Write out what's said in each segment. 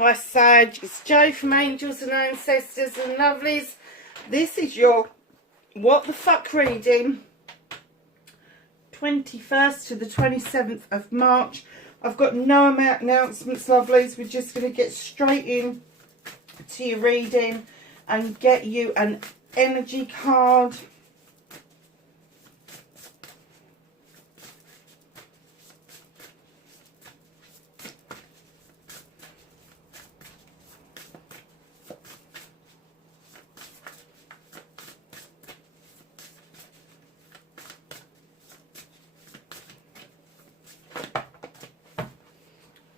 Hi Sag, it's Jo from Angels and Ancestors and Lovelies. This is your What the Fuck reading, 21st to the 27th of March. I've got no announcements, lovelies. We're just going to get straight in to your reading and get you an energy card.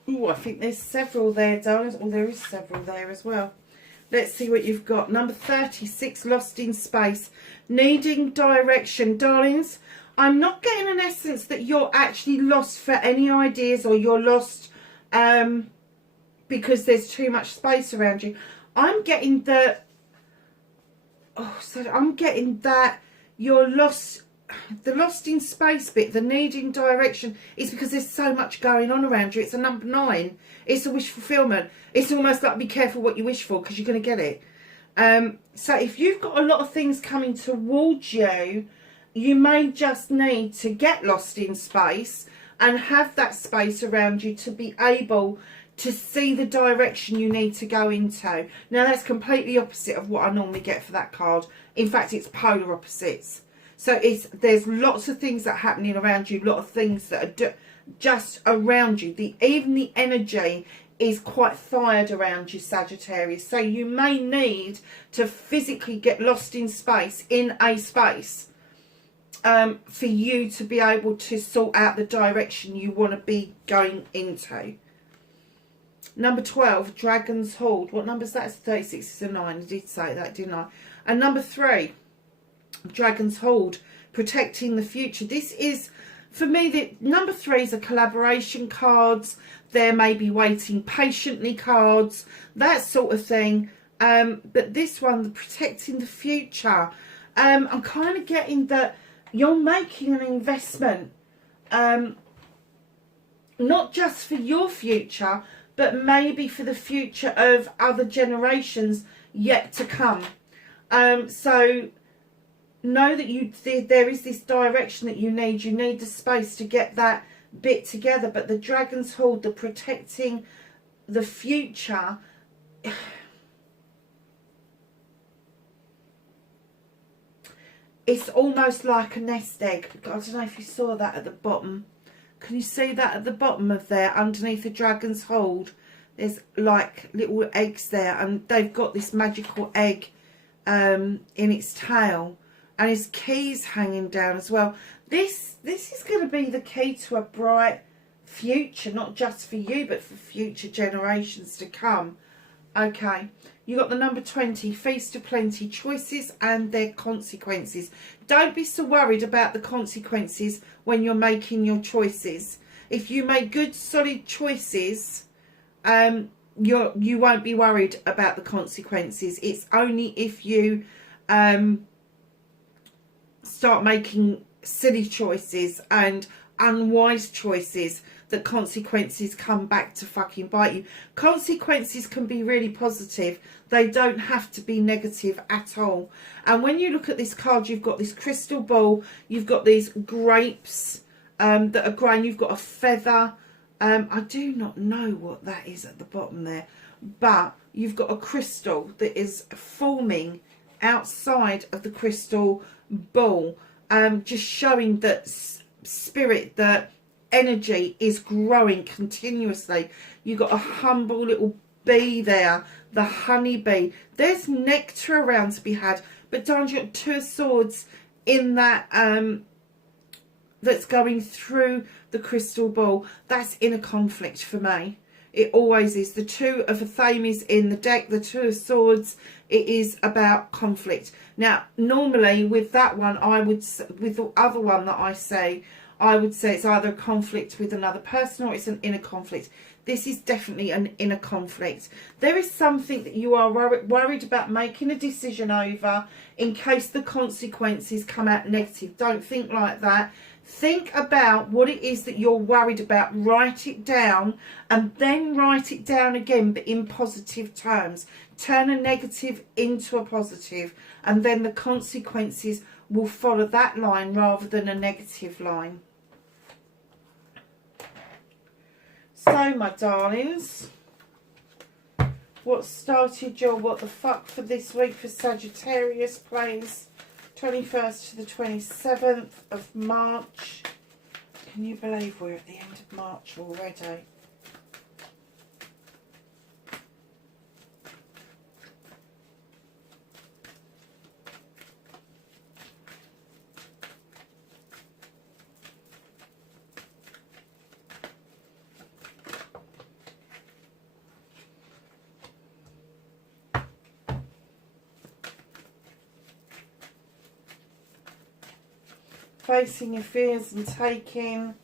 Ooh, I think there's several there, darlings. Oh, there is several there as well. Let's see what you've got. Number 36, lost in space. Needing direction. Darlings, I'm not getting an essence that you're actually lost for any ideas or you're lost because there's too much space around you. I'm getting that... Oh, so I'm getting that you're lost... The lost in space bit, the needing direction, is because there's so much going on around you. It's a number 9. It's a wish fulfillment. It's almost like be careful what you wish for because you're going to get it. So if you've got a lot of things coming towards you, you may just need to get lost in space and have that space around you to be able to see the direction you need to go into. Now that's completely opposite of what I normally get for that card. In fact, it's polar opposites. So there's lots of things that are happening around you, a lot of things that are just around you. Even the energy is quite fired around you, Sagittarius. So you may need to physically get lost in space, in a space, for you to be able to sort out the direction you want to be going into. Number 12, Dragon's Hold. What number is that? It's 36, it's a 9. I did say that, didn't I? And number 3, Dragon's Hold, protecting the future. This is, for me, the number 3s are collaboration cards. There may be waiting patiently cards, that sort of thing. But this one, the protecting the future, I'm kind of getting that you're making an investment, not just for your future, but maybe for the future of other generations yet to come. So know that there is this direction that you need. You need the space to get that bit together. But the Dragon's Hold, the protecting the future, it's almost like a nest egg. I don't know if you saw that at the bottom. Can you see that at the bottom of there, underneath the Dragon's Hold? There's like little eggs there, and they've got this magical egg in its tail. And his keys hanging down as well. This is going to be the key to a bright future, not just for you, but for future generations to come. Okay, you got the number 20, Feast of Plenty, choices and their consequences. Don't be so worried about the consequences when you're making your choices. If you make good, solid choices, you won't be worried about the consequences. It's only if you start making silly choices and unwise choices that consequences come back to fucking bite you. Consequences can be really positive. They don't have to be negative at all. And when you look at this card, you've got this crystal ball, you've got these grapes that are growing, you've got a feather. I do not know what that is at the bottom there, but you've got a crystal that is forming outside of the crystal ball, just showing that spirit, that energy is growing continuously. You've got a humble little bee there, the honey bee. There's nectar around to be had, but don't you got 2 of Swords in that that's going through the crystal ball. That's inner conflict for me. It always is. The 2 of a Thame is in the deck, the 2 of Swords, it is about conflict. Now, normally with that one, with the other one that I say it's either a conflict with another person or it's an inner conflict. This is definitely an inner conflict. There is something that you are worried about making a decision over in case the consequences come out negative. Don't think like that. Think about what it is that you're worried about. Write it down and then write it down again, but in positive terms. Turn a negative into a positive, and then the consequences will follow that line rather than a negative line. So, my darlings, what started your what the fuck for this week for Sagittarius, please? 21st to the 27th of March. Can you believe we're at the end of March already? Facing your fears and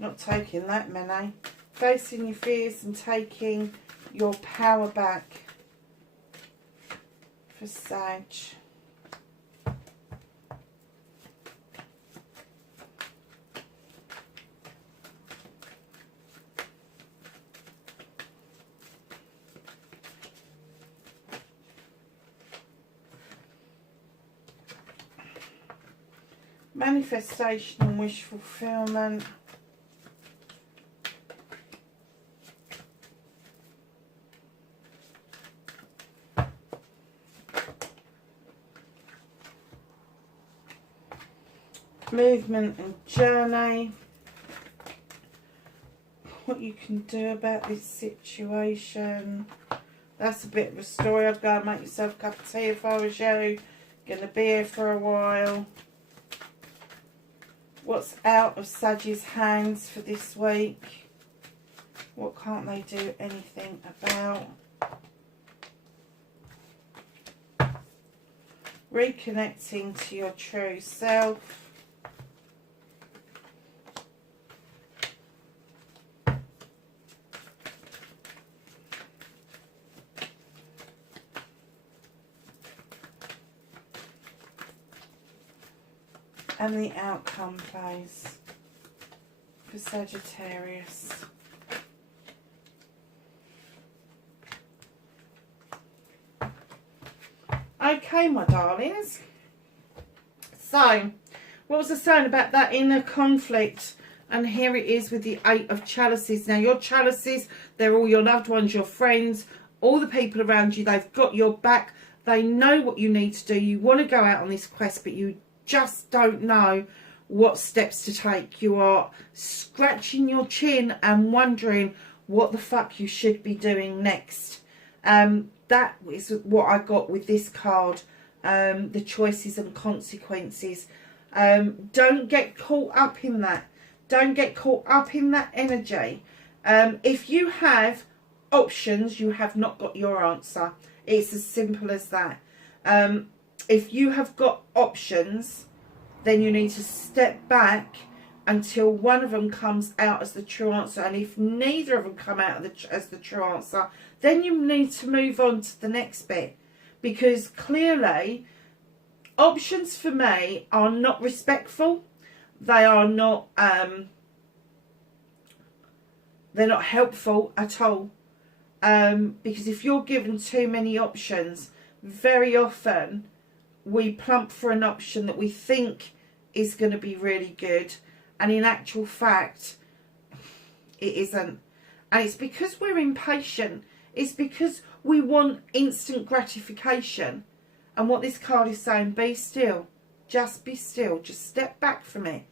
not taking that many, facing your fears and taking your power back for Sag. Manifestation and wish fulfillment. Movement and journey. What you can do about this situation. That's a bit of a story. I'd go and make yourself a cup of tea if I was you. Gonna be here for a while. What's out of Sag's hands for this week? What can't they do anything about? Reconnecting to your true self. And the outcome, please, for Sagittarius. Okay, my darlings. So, what was I saying about that inner conflict? And here it is with the 8 of chalices. Now, your chalices, they're all your loved ones, your friends, all the people around you. They've got your back. They know what you need to do. You want to go out on this quest, but you just don't know what steps to take. You are scratching your chin and wondering what the fuck you should be doing next. That is what I got with this card. The choices and consequences. Don't get caught up in that. Don't get caught up in that energy. If you have options, you have not got your answer. It's as simple as that. If you have got options, then you need to step back until one of them comes out as the true answer. And if neither of them come out as the true answer, then you need to move on to the next bit. Because clearly, options for me are not respectful. They are not, they're not helpful at all. Because if you're given too many options, very often we plump for an option that we think is going to be really good, and in actual fact it isn't. And it's because we're impatient. It's because we want instant gratification. And what this card is saying, be still. Just be still. Just step back from it.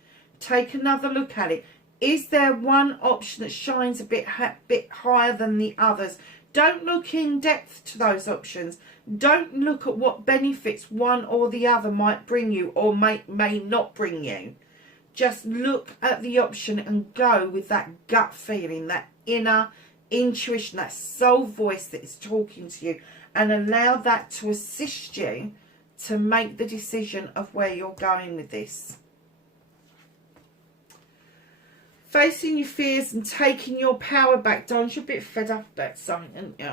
Take another look at it. Is there one option that shines a bit higher than the others? Don't look in depth to those options. Don't look at what benefits one or the other might bring you or may not bring you. Just look at the option and go with that gut feeling, that inner intuition, that soul voice that is talking to you, and allow that to assist you to make the decision of where you're going with this. Facing your fears and taking your power back. Don, you're a bit fed up about something, aren't you?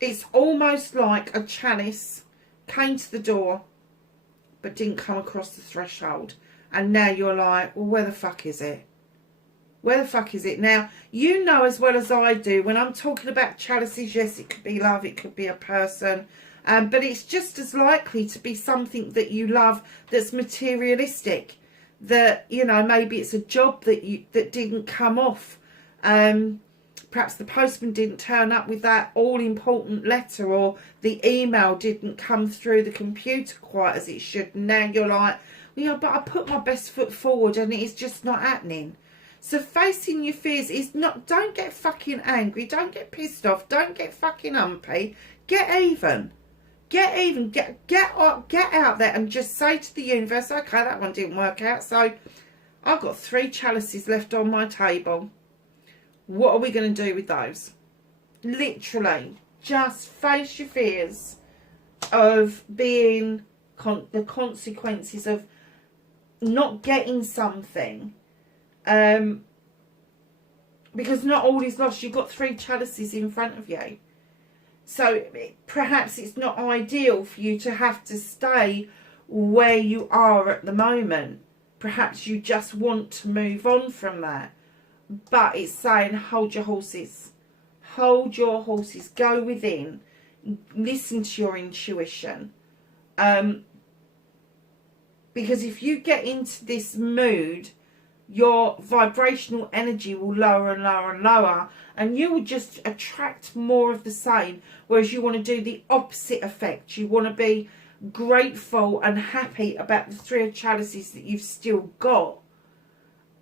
It's almost like a chalice came to the door but didn't come across the threshold. and now you're like, well, where the fuck is it? Where the fuck is it? Now, you know as well as I do, when I'm talking about chalices, yes, it could be love, it could be a person, but it's just as likely to be something that you love that's materialistic, that, you know, maybe it's a job that didn't come off. Perhaps the postman didn't turn up with that all-important letter, or the email didn't come through the computer quite as it should. And now you're like, well, yeah, but I put my best foot forward and it's just not happening. So facing your fears is not, don't get fucking angry, don't get pissed off, don't get fucking humpy. Get even. Get even. Get out there and just say to the universe, okay, that one didn't work out. So I've got 3 chalices left on my table. What are we going to do with those? Literally, just face your fears of being the consequences of not getting something. Because not all is lost. You've got 3 chalices in front of you. So perhaps it's not ideal for you to have to stay where you are at the moment. Perhaps you just want to move on from that. But it's saying, hold your horses. Hold your horses. Go within. Listen to your intuition. Because if you get into this mood, your vibrational energy will lower and lower and lower, and you will just attract more of the same, whereas you want to do the opposite effect. You want to be grateful and happy about the 3 of chalices that you've still got,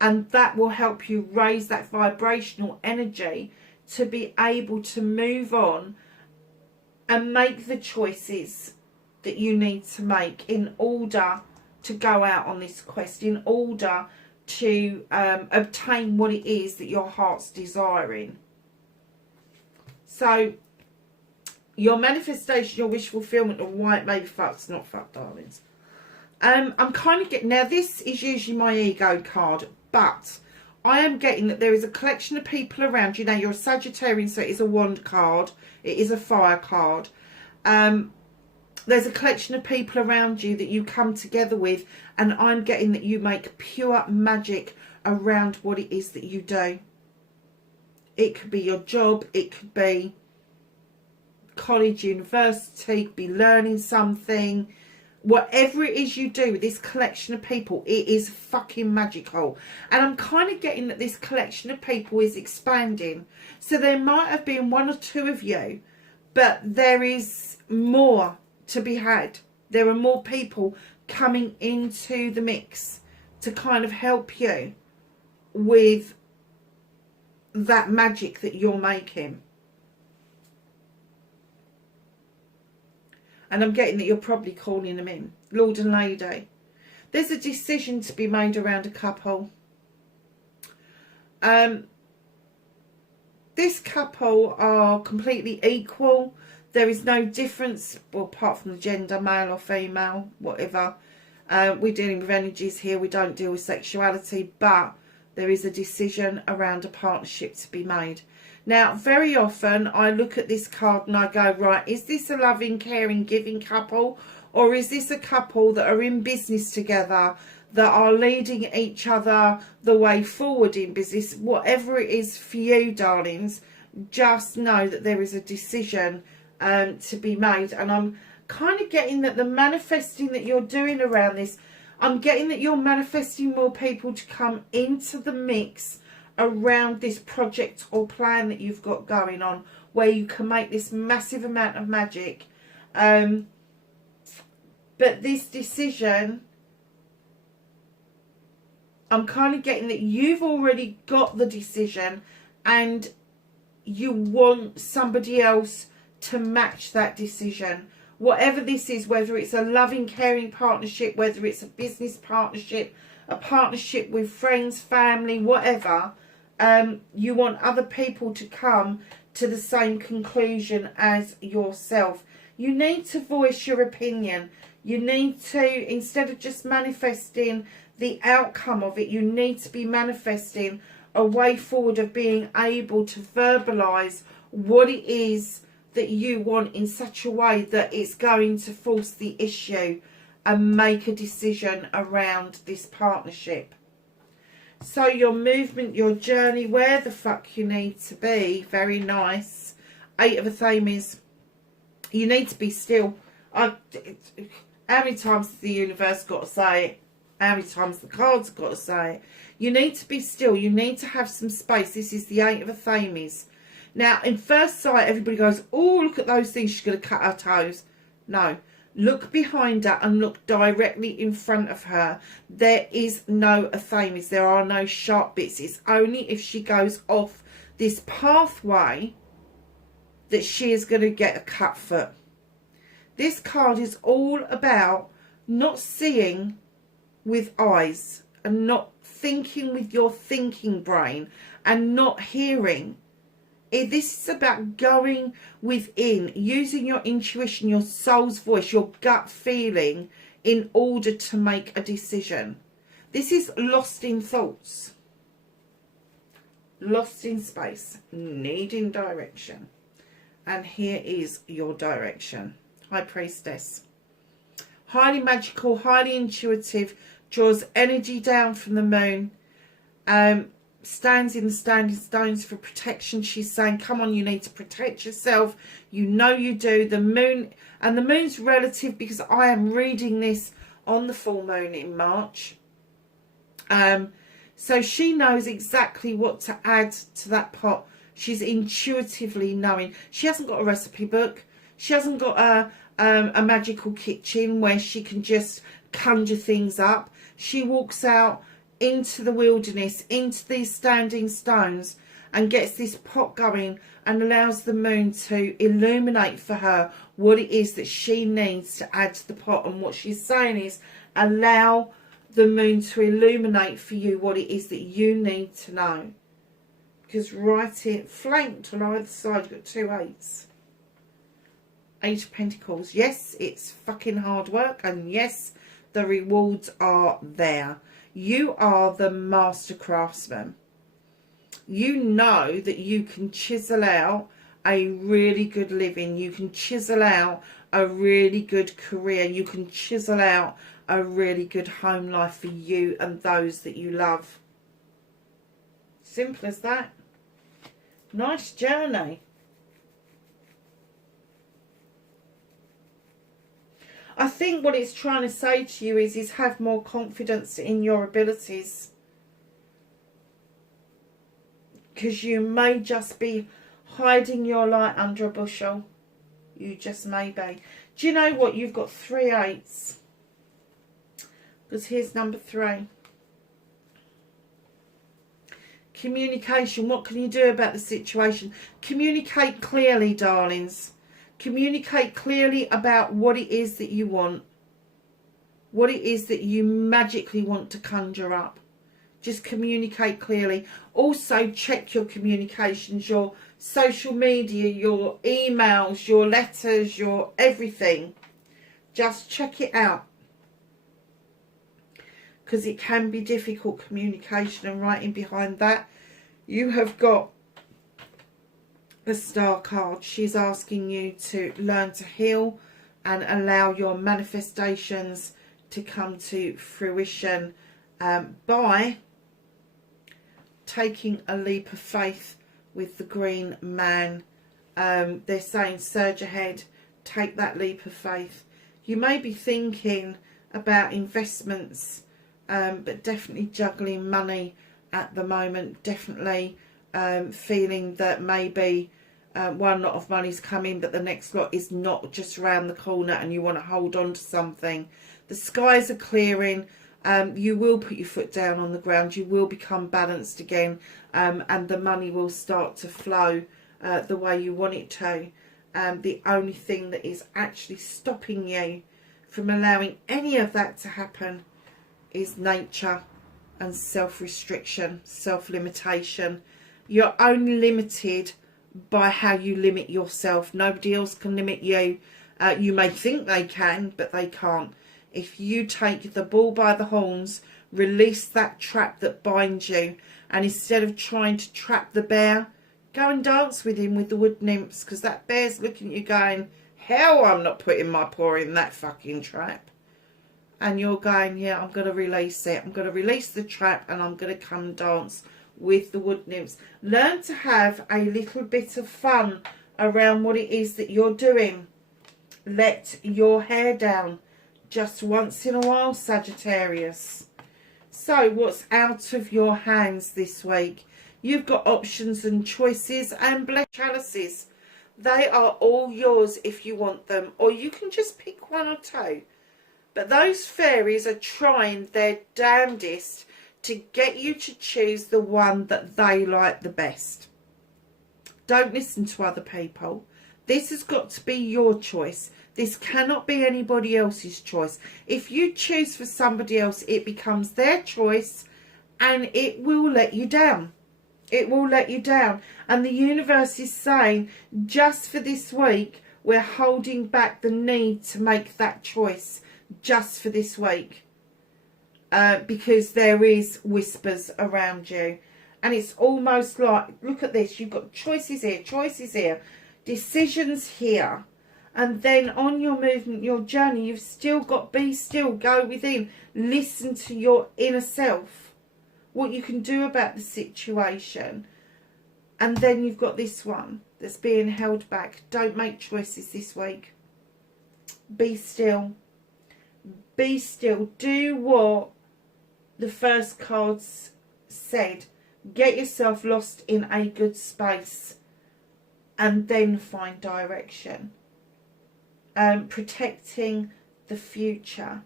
and that will help you raise that vibrational energy to be able to move on and make the choices that you need to make in order to go out on this quest, in order to obtain what it is that your heart's desiring. So your manifestation, your wish fulfillment, or why it may be fucked, not fucked, darlings. I'm kind of getting, now this is usually my ego card, but I am getting that there is a collection of people around you. Now you're a Sagittarian, so it is a wand card, it is a fire card. There's a collection of people around you that you come together with, and I'm getting that you make pure magic around what it is that you do. It could be your job, it could be college, university, could be learning something. Whatever it is you do with this collection of people, it is fucking magical. And I'm kind of getting that this collection of people is expanding. So there might have been 1 or 2 of you, but there is more to be had. There are more people coming into the mix to kind of help you with that magic that you're making. And I'm getting that you're probably calling them in, Lord and Lady. There's a decision to be made around a couple. This couple are completely equal. There is no difference, well, apart from the gender, male or female, whatever. We're dealing with energies here. We don't deal with sexuality, but there is a decision around a partnership to be made. Now, very often I look at this card and I go, right, is this a loving, caring, giving couple? Or is this a couple that are in business together, that are leading each other the way forward in business? Whatever it is for you, darlings, just know that there is a decision to be made. And I'm kind of getting that the manifesting that you're doing around this, I'm getting that you're manifesting more people to come into the mix around this project or plan that you've got going on, where you can make this massive amount of magic. But this decision, I'm kind of getting that you've already got the decision and you want somebody else to match that decision. Whatever this is, whether it's a loving, caring partnership, whether it's a business partnership, a partnership with friends, family, whatever, you want other people to come to the same conclusion as yourself. You need to voice your opinion. You need to, instead of just manifesting the outcome of it, you need to be manifesting a way forward of being able to verbalise what it is that you want in such a way that it's going to force the issue and make a decision around this partnership. So your movement, your journey, where the fuck you need to be, very nice. 8 of Athames. You need to be still. How many times has the universe got to say it? How many times the cards have got to say it? You need to be still. You need to have some space. This is the 8 of Athames. Now, in first sight, everybody goes, oh, look at those things. She's going to cut her toes. No. Look behind her and look directly in front of her. There is no Athames. There are no sharp bits. It's only if she goes off this pathway that she is going to get a cut foot. This card is all about not seeing with eyes and not thinking with your thinking brain and not hearing. This is about going within, using your intuition, your soul's voice, your gut feeling in order to make a decision. This is lost in thoughts, lost in space, needing direction. And here is your direction. High Priestess. Highly magical, highly intuitive, draws energy down from the moon. Stands in the standing stones for protection. She's saying, come on, you need to protect yourself. You know you do. The moon, and the moon's relative because I am reading this on the full moon in March. So she knows exactly what to add to that pot. She's intuitively knowing. She hasn't got a recipe book. She hasn't got a magical kitchen where she can just conjure things up. She walks out into the wilderness, into these standing stones, and gets this pot going and allows the moon to illuminate for her what it is that she needs to add to the pot. And what she's saying is, allow the moon to illuminate for you what it is that you need to know. Because right here, flanked on either side, you've got 2 8s. 8 of Pentacles. Yes, it's fucking hard work, and yes, the rewards are there. You are the master craftsman. You know that you can chisel out a really good living. You can chisel out a really good career. You can chisel out a really good home life for you and those that you love. Simple as that. Nice journey. I think what it's trying to say to you is have more confidence in your abilities. Because you may just be hiding your light under a bushel. You just may be. Do you know what? You've got 3 8s. Because here's number 3. Communication. What can you do about the situation? Communicate clearly, darlings. Communicate clearly about what it is that you want. What it is that you magically want to conjure up. Just communicate clearly. Also check your communications, your social media, your emails, your letters, your everything. Just check it out. Because it can be difficult communication. And writing behind that, you have got the Star card. She's asking you to learn to heal and allow your manifestations to come to fruition by taking a leap of faith with the green man. They're saying surge ahead, take that leap of faith. You may be thinking about investments, but definitely juggling money at the moment. Definitely feeling that maybe one lot of money's coming, but the next lot is not just around the corner and you want to hold on to something. The skies are clearing. You will put your foot down on the ground. You will become balanced again, and the money will start to flow the way you want it to. The only thing that is actually stopping you from allowing any of that to happen is nature and self-restriction, self-limitation. You're only limited by how you limit yourself. Nobody else can limit you. You may think they can, but they can't. If you take the bull by the horns, release that trap that binds you, and instead of trying to trap the bear, go and dance with him with the wood nymphs, because that bear's looking at you going, hell, I'm not putting my paw in that fucking trap. and you're going, yeah, I'm going to release it. I'm going to release the trap, and I'm going to come and dance with the wood nymphs. Learn to have a little bit of fun around what it is that you're doing. Let your hair down just once in a while, Sagittarius. So what's out of your hands this week? You've got options and choices and blessed chalices. They are all yours if you want them, or you can just pick one or two. But those fairies are trying their damnedest to get you to choose the one that they like the best. Don't listen to other people. This has got to be your choice. This cannot be anybody else's choice. If you choose for somebody else, it becomes their choice, and it will let you down. It will let you down. And the universe is saying, just for this week, we're holding back the need to make that choice. Just for this week, because there is whispers around you, and it's almost like, look at this, you've got choices here, decisions here, and then on your movement, your journey, you've still got be still, go within, listen to your inner self, what you can do about the situation. And then you've got this one that's being held back. Don't make choices this week. Be still. Be still. Do what the first cards said. Get yourself lost in a good space and then find direction. Protecting the future.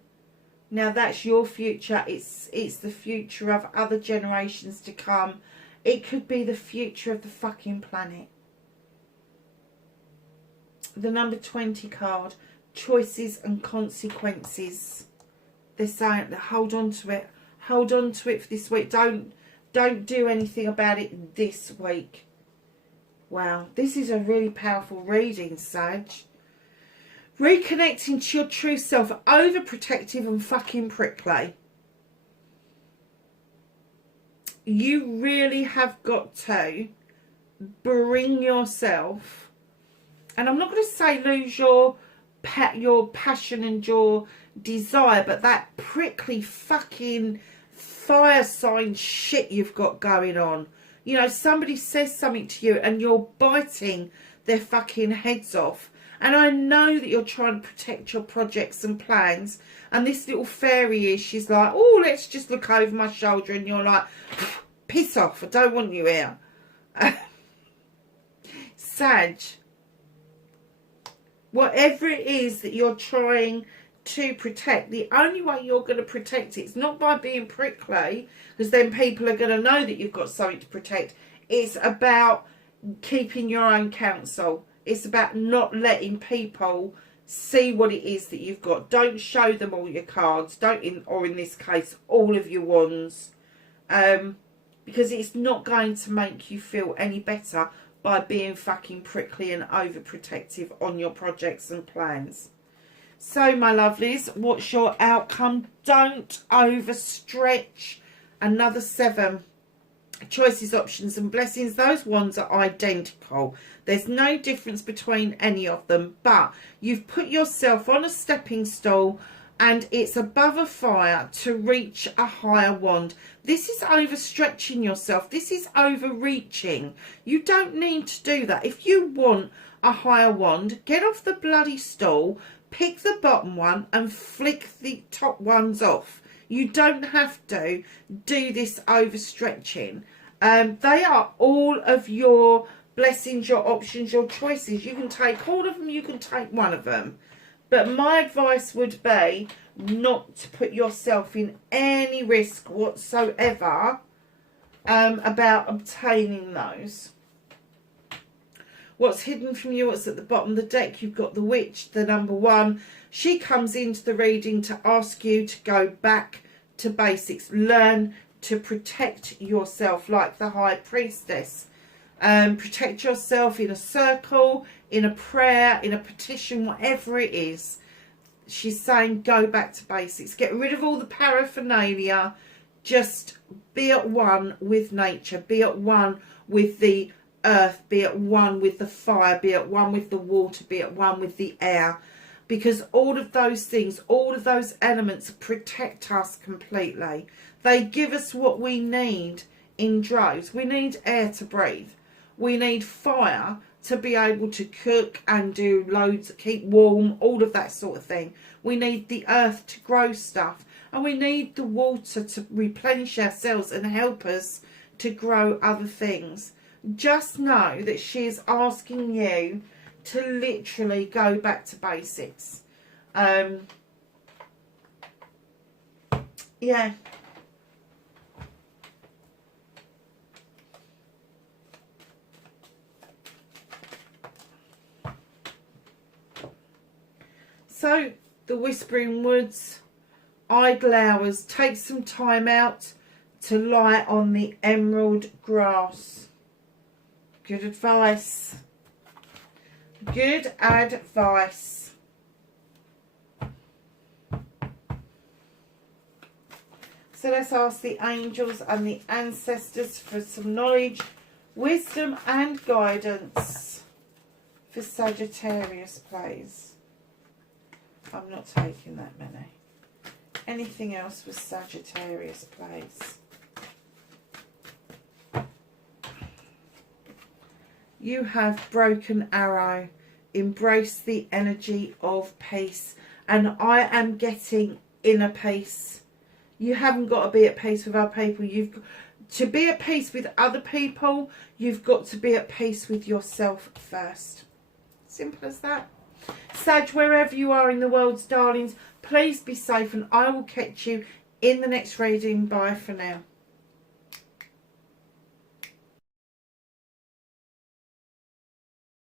Now that's your future. It's the future of other generations to come. It could be the future of the fucking planet. The number 20 card. Choices and consequences. They're saying, hold on to it. Hold on to it for this week. Don't do anything about it this week. Wow, this is a really powerful reading, Sag. Reconnecting to your true self. Overprotective and fucking prickly. You really have got to bring yourself, and I'm not going to say lose your passion and your desire, but that prickly fucking fire sign shit you've got going on. You know, somebody says something to you and you're biting their fucking heads off. And I know that you're trying to protect your projects and plans. And this little fairy is, she's like, oh, let's just look over my shoulder. And you're like, piss off, I don't want you here. Sag. Whatever it is that you're trying to protect, the only way you're going to protect it is not by being prickly, because then people are going to know that you've got something to protect. It's about keeping your own counsel. It's about not letting people see what it is that you've got. Don't show them all your cards. Or in this case, all of your wands. Because it's not going to make you feel any better by being fucking prickly and overprotective on your projects and plans. So, my lovelies, what's your outcome? Don't overstretch. Another 7. Choices, options and blessings. Those ones are identical. There's no difference between any of them. But you've put yourself on a stepping stool and it's above a fire to reach a higher wand. This is overstretching yourself. This is overreaching. You don't need to do that. If you want a higher wand, get off the bloody stool, pick the bottom one and flick the top ones off. You don't have to do this overstretching. They are all of your blessings, your options, your choices. You can take all of them, you can take one of them. But my advice would be not to put yourself in any risk whatsoever about obtaining those. What's hidden from you? What's at the bottom of the deck? You've got the witch, the number 1. She comes into the reading to ask you to go back to basics. Learn to protect yourself like the high priestess. Protect yourself in a circle, in a prayer, in a petition, whatever it is. She's saying go back to basics. Get rid of all the paraphernalia. Just be at one with nature. Be at one with the earth. Be at one with the fire. Be at one with the water. Be at one with the air. because all of those things, all of those elements protect us completely. They give us what we need in droves. We need air to breathe. We need fire to be able to cook and do loads, keep warm, all of that sort of thing. We need the earth to grow stuff. And we need the water to replenish ourselves and help us to grow other things. Just know that she is asking you to literally go back to basics. Yeah. So, the Whispering Woods, idle hours, take some time out to lie on the emerald grass. Good advice. Good advice. So let's ask the angels and the ancestors for some knowledge, wisdom and guidance for Sagittarius, please. I'm not taking that many. Anything else for Sagittarius, please? You have broken arrow. Embrace the energy of peace. And I am getting inner peace. You haven't got to be at peace with other people. To be at peace with other people, you've got to be at peace with yourself first. Simple as that. Sag, wherever you are in the world's darlings, please be safe, and I will catch you in the next reading. Bye for now.